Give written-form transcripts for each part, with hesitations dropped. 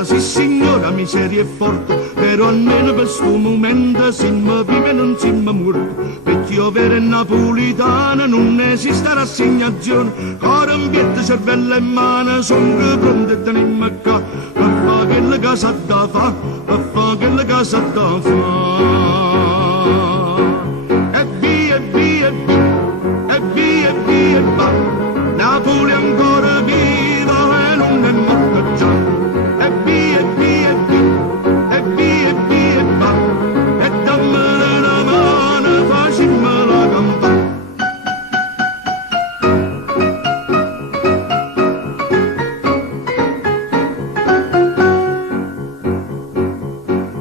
morta, sì signora, miseria è forte, però almeno per sto momento siamo vivi e non siamo morti. Perché io vero napolitano non esiste rassegnazione, cuore in pietto, cervello in mano, sono pronto e teniamo qua, per fare quello che sa da fa, per fare quello che sa da fa. E via, e via, e via, e via, e via, e va, Napoli ancora viva e non è morta già. E via, e via, e via, e via, e via, e va, e dammela una mano, facimmela campare.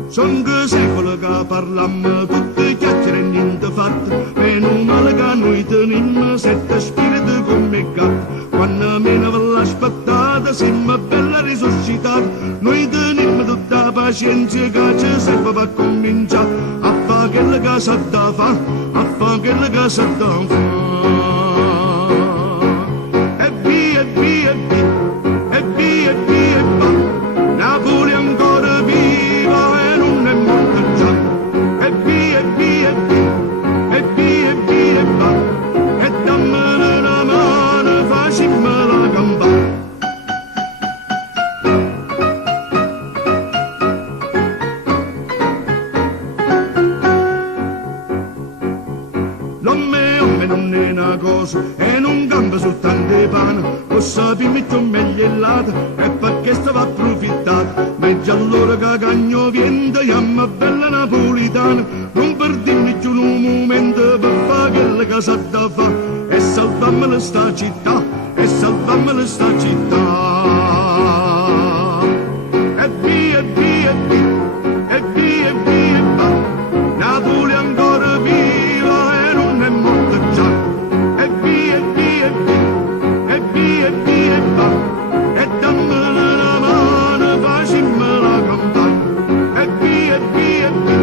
Son che secoli che parlammo, tutte chiacchiere e niente fatto, meno male che noi teniamo sette spiriti come gatti. Quando meno ve l'aspettate, siamo bella risuscitati, noi teniamo tutta la pazienza che ci serve per cominciare a fare quello che sa da fa, a fare quello che sa da fa. E via, e via, e via, e via, e via, e va, Napoli ancora viva e non è morta già. E via, e via, e via, e via, e via, e va, e dammela una mano, facimmela campare. L'uomo non è una cosa e non cambia soltanto i pani, lo sappiamo più meglio il lato e perché stava approfittato. Meglio allora che cagno viento, chiama bella napolitana, non perdiamo più un momento per fare quello che sa da fa, e salvammo sta città, e salvammo sta città. E via, e via, e via, e via, e via, e va, Napoli ancora viva e non è morta già. E via, e via, e via, e via, e via, e va, e dammela una mano, facimmela campare. E via, e via, e via,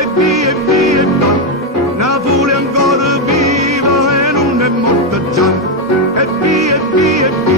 e via, e via, e va, Napoli ancora viva e non è morta già. E via, e via, e via.